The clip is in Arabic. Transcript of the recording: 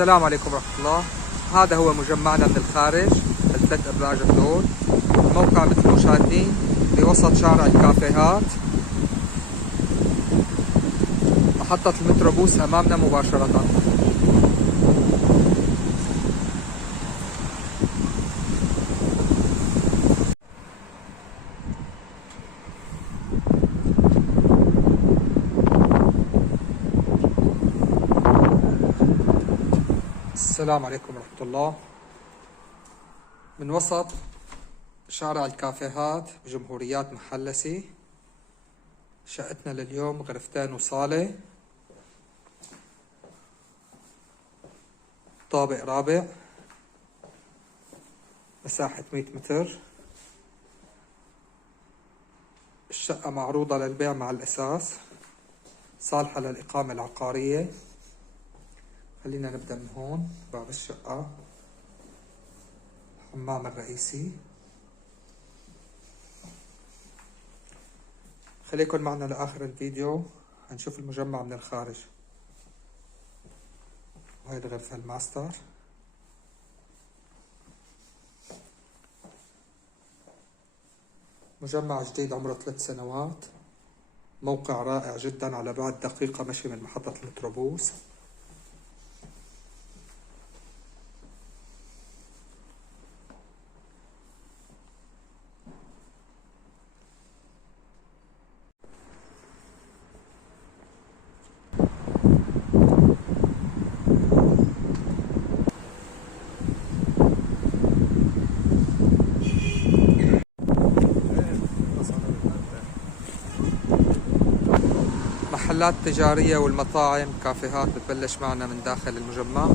السلام عليكم ورحمة الله. هذا هو مجمعنا من الخارج، الثلاث أبراج هذول. الموقع مثل ما شايفين بوسط شارع الكافيهات، محطة المتروبوس أمامنا مباشرة. السلام عليكم ورحمة الله. من وسط شارع الكافيهات بجمهوريات محلسي، شقتنا لليوم غرفتين وصالة، طابق رابع، مساحة 100 متر. الشقة معروضة للبيع مع الأساس، صالحة للإقامة العقارية. خلينا نبدأ من هون. باب الشقة، الحمام الرئيسي. خليكن معنا لآخر الفيديو، هنشوف المجمع من الخارج. وهي الغرفة الماستر. مجمع جديد عمره 3 سنوات، موقع رائع جدا، على بعد دقيقة مشي من محطة المتروبوس. محلات تجارية والمطاعم، كافيهات بتبلش معنا من داخل المجمع.